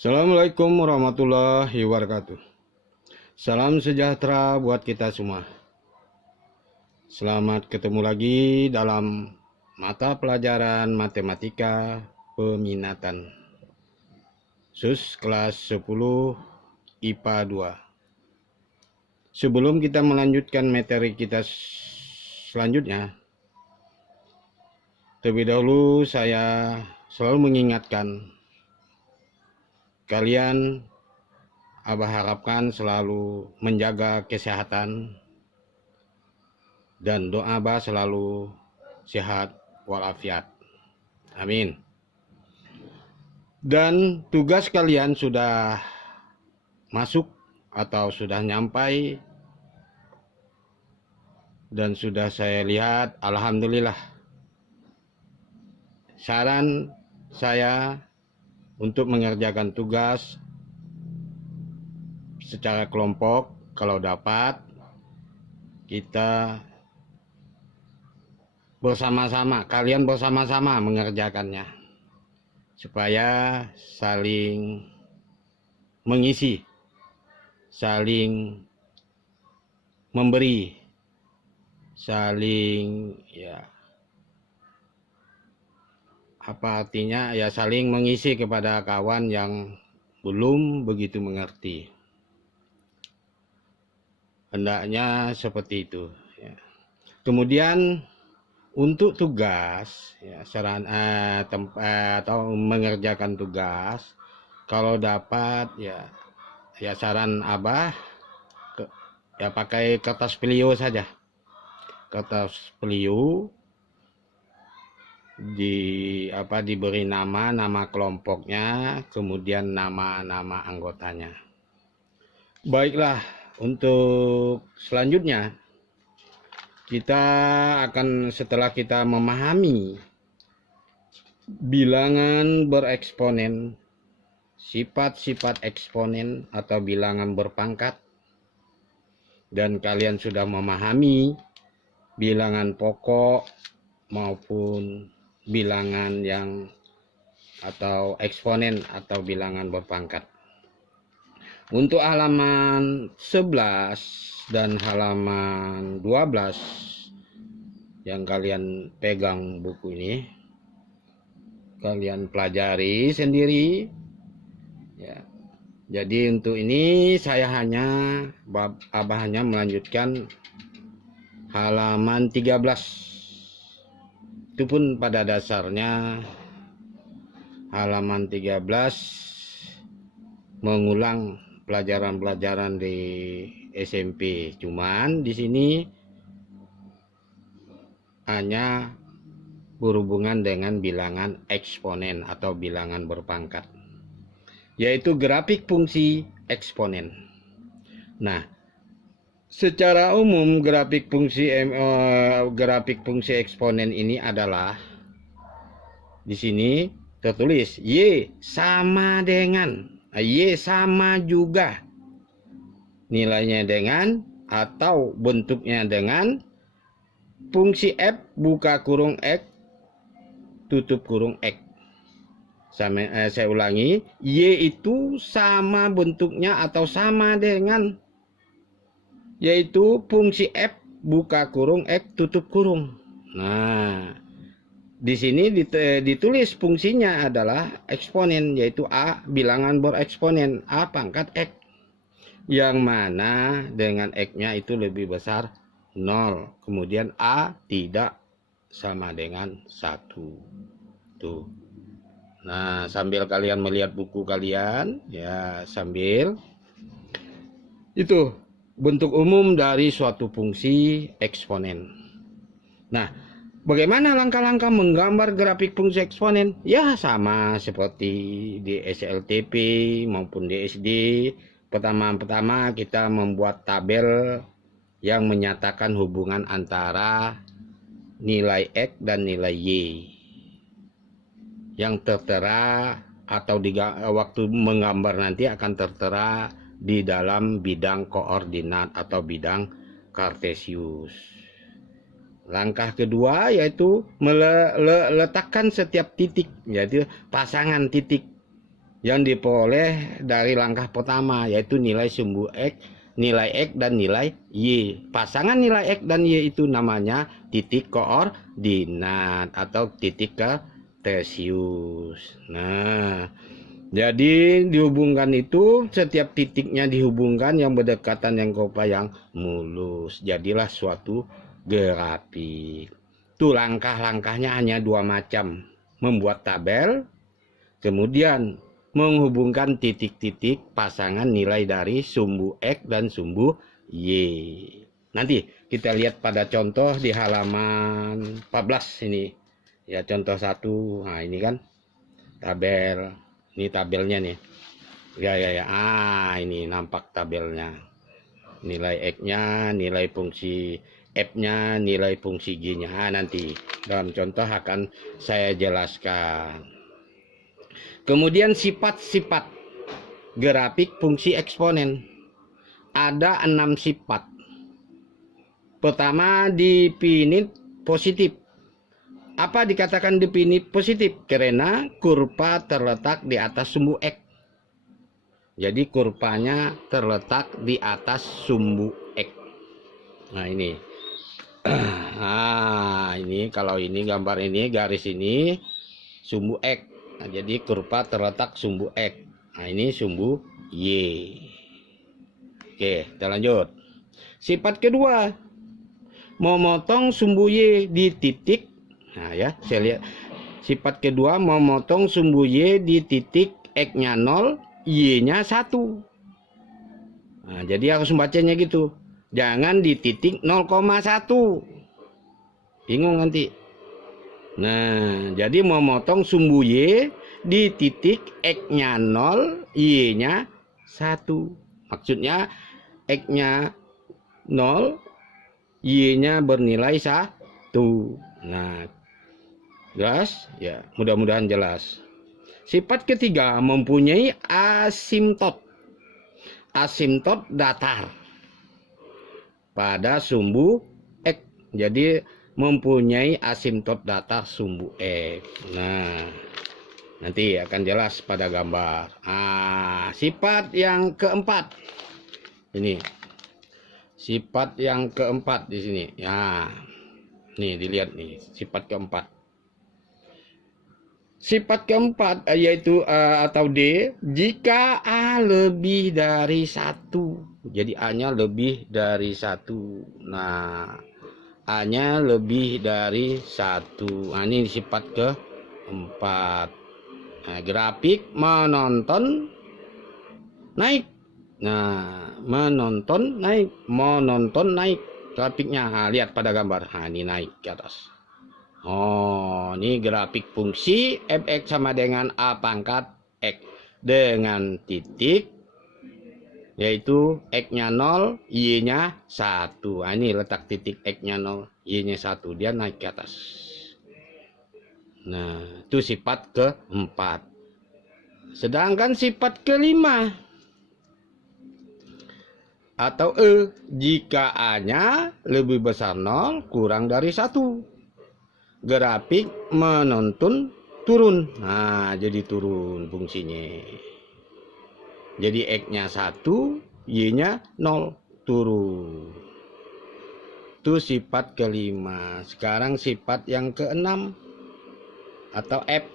Assalamualaikum warahmatullahi wabarakatuh. Salam sejahtera buat kita semua. Selamat ketemu lagi dalam mata pelajaran matematika peminatan SUS kelas 10 IPA 2. Sebelum kita melanjutkan materi kita selanjutnya, terlebih dahulu saya selalu mengingatkan kalian, Abah harapkan selalu menjaga kesehatan dan doa Abah selalu sehat walafiat. Amin. Dan tugas kalian sudah masuk atau sudah nyampai dan sudah saya lihat, alhamdulillah. Saran saya untuk mengerjakan tugas secara kelompok, kalau dapat kita bersama-sama, kalian bersama-sama mengerjakannya supaya saling mengisi, saling memberi, saling apa artinya ya, saling mengisi kepada kawan yang belum begitu mengerti. Hendaknya seperti itu ya. Kemudian untuk tugas ya, saran atau mengerjakan tugas, kalau dapat ya saran Abah ya pakai kertas folio saja. Kertas folio diberi nama kelompoknya, kemudian nama anggotanya. Baiklah, untuk selanjutnya kita akan, setelah kita memahami bilangan bereksponen, sifat-sifat eksponen atau bilangan berpangkat, dan kalian sudah memahami bilangan pokok maupun bilangan yang atau eksponen atau bilangan berpangkat. Untuk halaman 11 dan halaman 12 yang kalian pegang buku ini, kalian pelajari sendiri ya. Jadi untuk ini Abah hanya melanjutkan halaman 13. Itu pun pada dasarnya halaman 13 mengulang pelajaran-pelajaran di SMP. Cuman di sini hanya berhubungan dengan bilangan eksponen atau bilangan berpangkat, yaitu grafik fungsi eksponen. Nah, secara umum grafik fungsi eksponen ini adalah, di sini tertulis Y sama dengan, Y sama juga nilainya dengan atau bentuknya dengan fungsi F buka kurung X tutup kurung X. Saya ulangi, Y itu sama bentuknya atau sama dengan, yaitu fungsi F buka kurung X tutup kurung. Nah, di sini ditulis fungsinya adalah eksponen, yaitu A, bilangan bereksponen A pangkat X, yang mana dengan X-nya itu lebih besar 0, kemudian A tidak sama dengan 1. Tuh. Nah, sambil kalian melihat buku kalian ya, sambil itu bentuk umum dari suatu fungsi eksponen. Nah, bagaimana langkah-langkah menggambar grafik fungsi eksponen? Ya sama seperti di SLTP maupun di SD. Pertama-tama kita membuat tabel yang menyatakan hubungan antara nilai X dan nilai Y, yang tertera atau waktu menggambar nanti akan tertera di dalam bidang koordinat atau bidang kartesius. Langkah kedua yaitu meletakkan setiap titik, yaitu pasangan titik yang diperoleh dari langkah pertama, yaitu nilai sumbu X, nilai X dan nilai Y. Pasangan nilai X dan Y itu namanya titik koordinat atau titik kartesius. Nah, jadi dihubungkan itu setiap titiknya dihubungkan yang berdekatan yang yang mulus. Jadilah suatu grafik. Tuh langkah-langkahnya hanya 2 macam. Membuat tabel, kemudian menghubungkan titik-titik pasangan nilai dari sumbu X dan sumbu Y. Nanti kita lihat pada contoh di halaman 14 ini. Ya, contoh 1. Nah, ini kan tabel. Ini tabelnya nih. Ya. Ini nampak tabelnya. Nilai X-nya, nilai fungsi F-nya, nilai fungsi G-nya. Nanti dalam contoh akan saya jelaskan. Kemudian sifat-sifat grafik fungsi eksponen. Ada 6 sifat. Pertama, definit positif. Apa dikatakan definit positif? Karena kurva terletak di atas sumbu X. Jadi kurvanya terletak di atas sumbu X. Nah, ini. Nah, ini kalau ini gambar ini, garis ini sumbu X. Nah, jadi kurva terletak sumbu X. Nah, ini sumbu Y. Oke, kita lanjut. Sifat kedua, memotong sumbu Y di titik. Nah, ya, saya lihat. Sifat kedua, memotong sumbu Y di titik X-nya 0, Y-nya 1. Nah, jadi harus membacanya gitu. Jangan di titik 0,1. Bingung nanti. Nah, jadi memotong sumbu Y di titik X-nya 0, Y-nya 1. Maksudnya X-nya 0, Y-nya bernilai 1. Nah, jelas? Ya, mudah-mudahan jelas. Sifat ketiga, mempunyai asimtot. Asimtot datar pada sumbu X. Jadi mempunyai asimtot datar sumbu X. Nah, nanti akan jelas pada gambar. Sifat yang keempat. Ini. Sifat yang keempat di sini. Ya. Nih, dilihat nih, sifat keempat. Sifat keempat yaitu atau D, jika A lebih dari 1. Jadi A-nya lebih dari 1. Nah, A-nya lebih dari 1. Nah, ini sifat keempat. Nah, grafik menonton naik. Nah, menonton naik grafiknya. Nah, lihat pada gambar. Nah, ini naik ke atas. Oh, ini grafik fungsi fx sama dengan a pangkat x dengan titik, yaitu x-nya 0, y-nya 1. Nah, ini letak titik x-nya 0, y-nya 1. Dia naik ke atas. Nah, itu sifat keempat. Sedangkan sifat kelima atau E, jika A-nya lebih besar 0 kurang dari 1. Grafik menonton turun. Nah, jadi turun fungsinya. Jadi X-nya 1, Y-nya 0, turun. Itu sifat kelima. Sekarang sifat yang keenam atau F.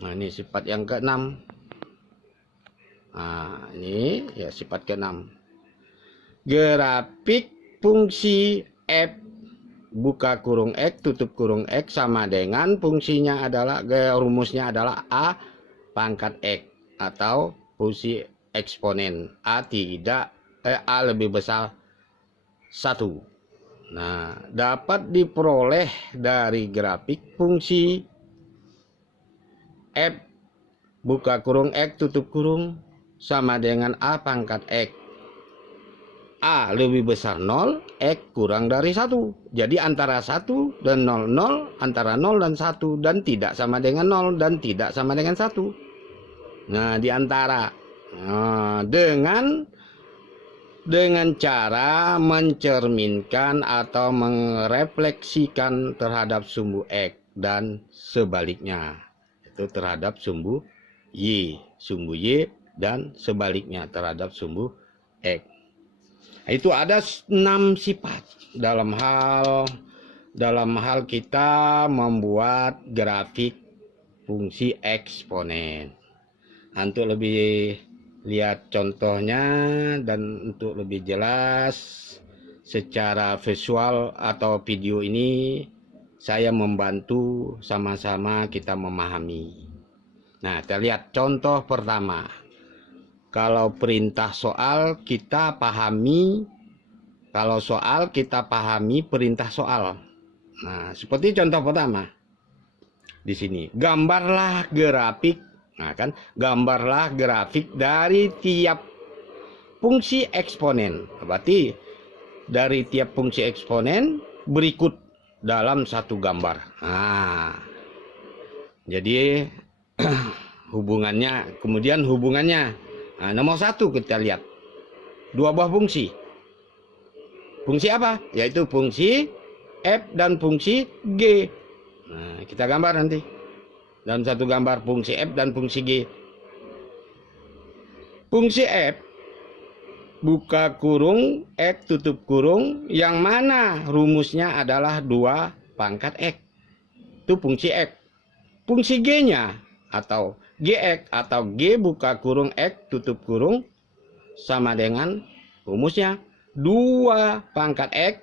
Nah, ini sifat yang keenam. Nah, ini ya sifat keenam. Grafik fungsi F buka kurung X tutup kurung X sama dengan fungsinya adalah, rumusnya adalah A pangkat X atau fungsi eksponen A lebih besar 1. Nah, dapat diperoleh dari grafik fungsi F buka kurung X tutup kurung sama dengan A pangkat X. A lebih besar 0, X kurang dari 1. Jadi antara 1 dan 0, 0, antara 0 dan 1, dan tidak sama dengan 0, dan tidak sama dengan 1. Nah, di antara. Nah, dengan cara mencerminkan atau merefleksikan terhadap sumbu X dan sebaliknya. itu terhadap sumbu Y, dan sebaliknya terhadap sumbu X. Itu ada 6 sifat dalam hal kita membuat grafik fungsi eksponen. Untuk lebih lihat contohnya dan untuk lebih jelas secara visual atau video ini, saya membantu sama-sama kita memahami. Nah, kita lihat contoh pertama. Kalau perintah soal kita pahami, kalau soal kita pahami perintah soal. Nah, seperti contoh pertama. Di sini, gambarlah grafik. Nah, kan, gambarlah grafik dari tiap fungsi eksponen. Berarti dari tiap fungsi eksponen berikut dalam satu gambar. Nah, jadi hubungannya. Nah, nomor 1 kita lihat. 2 buah fungsi. Fungsi apa? Yaitu fungsi f dan fungsi g. Nah, kita gambar nanti. Dalam satu gambar fungsi f dan fungsi g. Fungsi f buka kurung x tutup kurung yang mana rumusnya adalah 2 pangkat x. Itu fungsi f. Fungsi g-nya atau gx atau g buka kurung x tutup kurung sama dengan rumusnya 2 pangkat x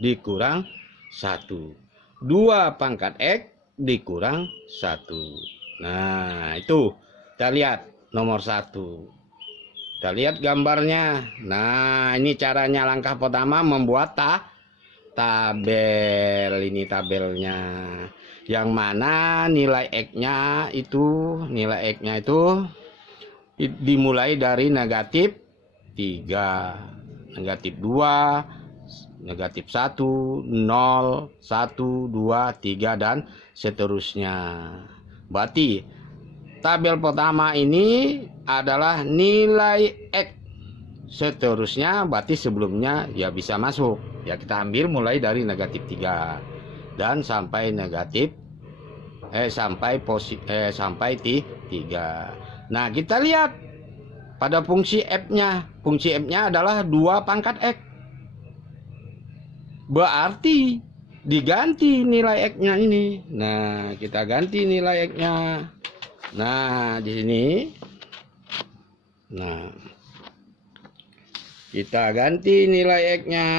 dikurang 1. 2 pangkat x dikurang 1. Nah, itu kita lihat nomor 1. Kita lihat gambarnya. Nah, ini caranya. Langkah pertama membuat tabel. Ini tabelnya. Yang mana nilai X-nya itu dimulai dari negatif 3, negatif 2, negatif 1, 0, 1, 2, 3, dan seterusnya. Berarti tabel pertama ini adalah nilai X. Seterusnya berarti sebelumnya ya bisa masuk. Ya, kita ambil mulai dari negatif 3 dan sampai sampai 3. Nah, kita lihat pada fungsi f-nya. Fungsi f-nya adalah 2 pangkat x. Berarti diganti nilai x-nya ini. Nah, kita ganti nilai x-nya. Nah, di sini. Nah, kita ganti nilai x-nya.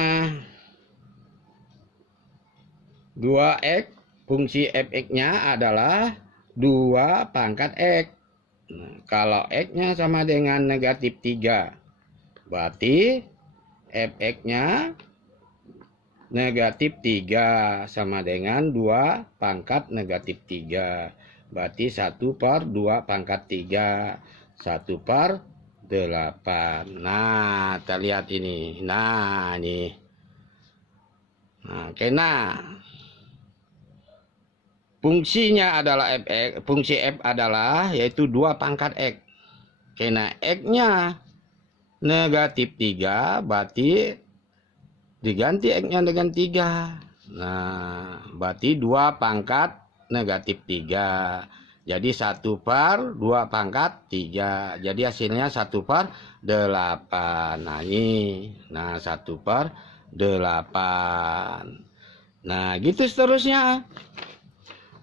2x, fungsi fx-nya adalah 2 pangkat x. Nah, kalau x-nya sama dengan negatif 3, berarti fx-nya negatif 3 sama dengan 2 pangkat negatif 3. Berarti 1/2 pangkat 3. 1/8. Nah, kita lihat ini. Nah, ini. Nah, karena fungsinya adalah fx, fungsi f adalah yaitu 2 pangkat x. Karena x-nya negatif 3, berarti diganti x-nya dengan 3. Nah, berarti 2 pangkat negatif 3. Jadi 1/2 pangkat 3. Jadi hasilnya 1/8. Nah, ini. Nah, 1/8. Nah, gitu seterusnya.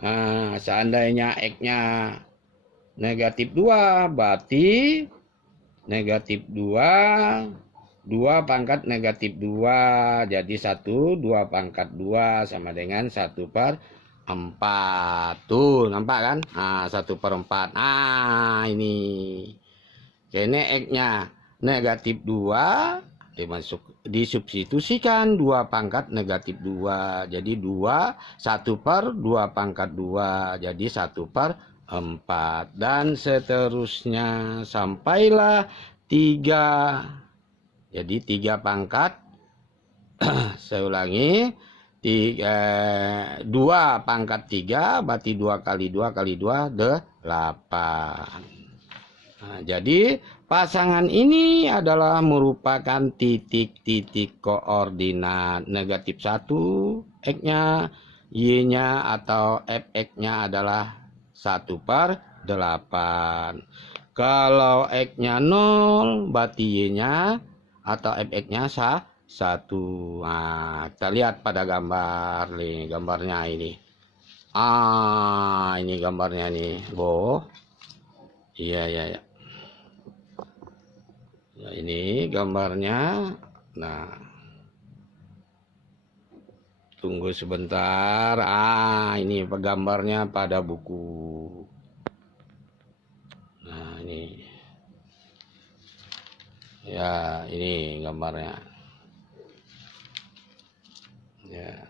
Nah, seandainya x-nya negatif 2, berarti negatif 2, 2 pangkat negatif 2. Jadi 2 pangkat 2 sama dengan 1/4. Tuh, nampak kan? Nah, 1/4. Nah, ini. Kene x-nya negatif 2. Disubstitusikan 2 pangkat negatif 2. Jadi 1/2 pangkat 2. Jadi 1/4. Dan seterusnya sampailah 3. Jadi 3 pangkat. Saya ulangi. 2 pangkat 3. Berarti 2 kali 2 kali 2, 8. Nah, jadi pasangan ini adalah merupakan titik-titik koordinat. Negatif 1 x-nya, y-nya atau fx-nya adalah 1/8. Kalau X-nya 0, berarti Y-nya atau Fx-nya 1. Nah, kita lihat pada gambar nih, gambarnya ini. Ini gambarnya nih, Bo. Iya, ya, ya. Ya, ini gambarnya. Nah, tunggu sebentar. Ini gambarnya pada buku. Nah, ini. Ya, ini gambarnya. Ya.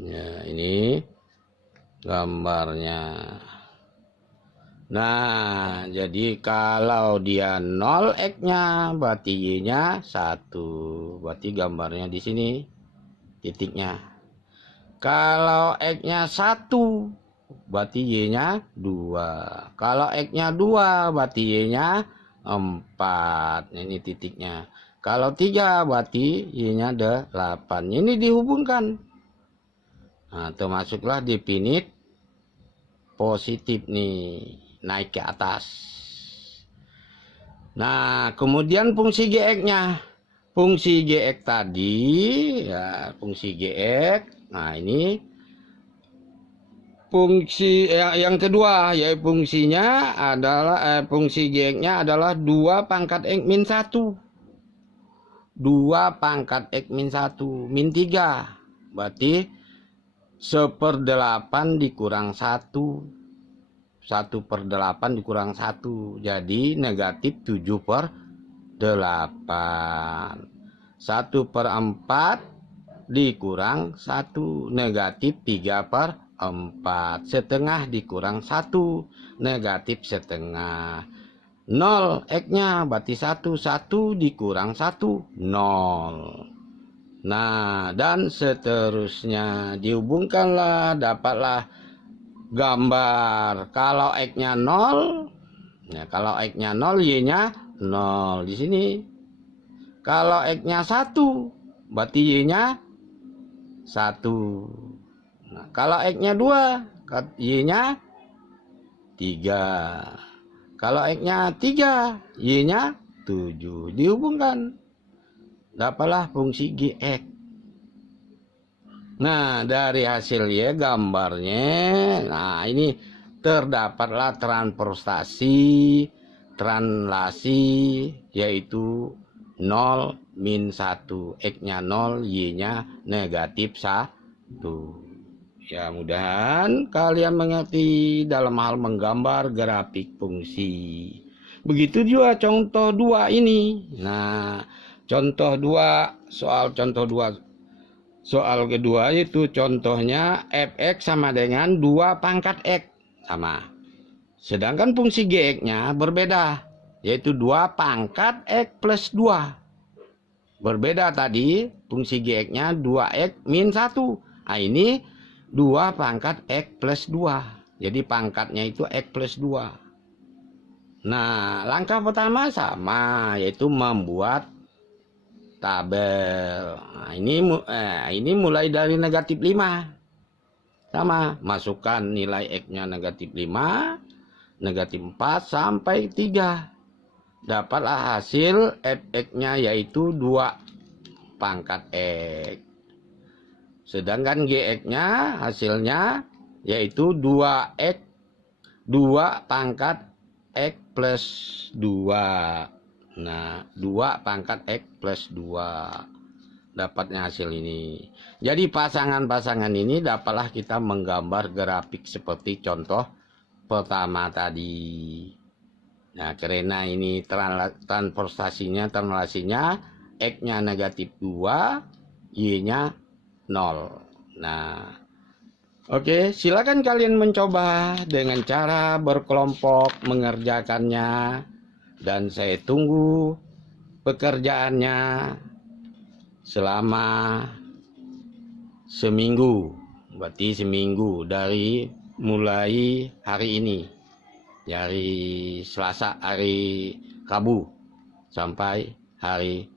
Ya, ini gambarnya. Nah, jadi kalau dia 0 X-nya, berarti Y-nya 1. Berarti gambarnya di sini titiknya. Kalau X-nya 1, berarti Y-nya 2. Kalau X-nya 2, berarti Y-nya 4. Ini titiknya. Kalau 3, berarti Y-nya 8. Ini dihubungkan. Nah, termasuklah definit positif nih, naik ke atas. Nah, kemudian fungsi GX-nya. Fungsi GX tadi, ya, fungsi GX. Nah, ini fungsi yang kedua, yaitu fungsinya adalah fungsi GX-nya adalah 2 pangkat X min 1. 2 pangkat X min 1 min 3. Berarti 1/8 dikurang 1. 1/8 dikurang 1. Jadi negatif 7/8. 1/4 dikurang 1. Negatif 3/4. Setengah dikurang 1. Negatif setengah. 0 X-nya berarti 1. 1 dikurang 1. 0. Nah, dan seterusnya dihubungkanlah, dapatlah gambar. Kalau X-nya 0, ya, kalau X-nya 0, Y-nya 0 di sini. Kalau X-nya 1, berarti Y-nya 1. Nah, kalau X-nya 2, Y-nya 3. Kalau X-nya 3, Y-nya 7. Dihubungkan, dapatlah fungsi GX. Nah, dari hasil Y gambarnya, nah ini terdapatlah transportasi, translasi, yaitu 0 min 1. X-nya 0, Y-nya negatif 1. Ya, mudahan kalian mengerti dalam hal menggambar grafik fungsi. Begitu juga contoh 2 ini. Nah, contoh 2, soal contoh 2. Soal kedua itu contohnya Fx sama dengan 2 pangkat X. Sama. Sedangkan fungsi Gx-nya berbeda, yaitu 2 pangkat X plus 2. Berbeda tadi, fungsi Gx-nya 2X min 1. Nah, ini 2 pangkat X plus 2. Jadi pangkatnya itu X plus 2. Nah, langkah pertama sama, yaitu membuat tabel. Nah, ini mulai dari negatif 5. Sama, masukkan nilai X-nya negatif 5, negatif 4 sampai 3. Dapatlah hasil Fx-nya yaitu 2 pangkat X. Sedangkan Gx-nya hasilnya yaitu 2X, 2 pangkat X plus 2. Nah, 2 pangkat X plus 2. Dapatnya hasil ini. Jadi pasangan-pasangan ini dapatlah kita menggambar grafik seperti contoh pertama tadi. Nah, karena ini transportasinya, translasinya, X-nya negatif 2, Y-nya 0. Nah, oke, silakan kalian mencoba dengan cara berkelompok mengerjakannya. Dan saya tunggu pekerjaannya selama seminggu. Berarti seminggu dari mulai hari ini. Dari Selasa, hari Rabu sampai hari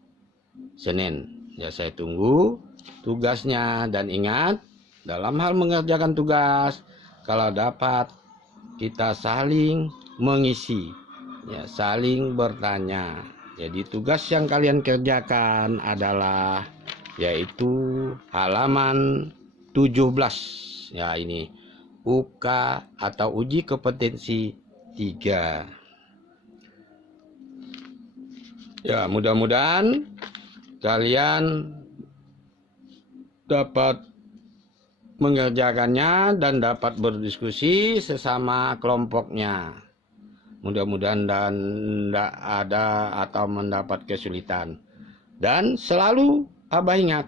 Senin. Ya, saya tunggu tugasnya dan ingat dalam hal mengerjakan tugas. Kalau dapat, kita saling mengisi, ya, saling bertanya. Jadi tugas yang kalian kerjakan adalah yaitu halaman 17. Ya, ini UK atau uji kompetensi 3. Ya, mudah-mudahan kalian dapat mengerjakannya dan dapat berdiskusi sesama kelompoknya. Mudah-mudahan dan tidak ada atau mendapat kesulitan. Dan selalu Abah ingat,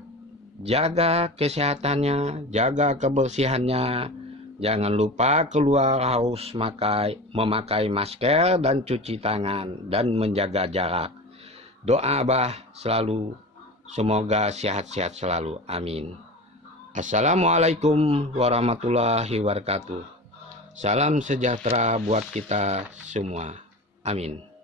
jaga kesehatannya, jaga kebersihannya. Jangan lupa keluar harus memakai masker dan cuci tangan dan menjaga jarak. Doa Abah selalu semoga sehat-sehat selalu. Amin. Assalamualaikum warahmatullahi wabarakatuh. Salam sejahtera buat kita semua. Amin.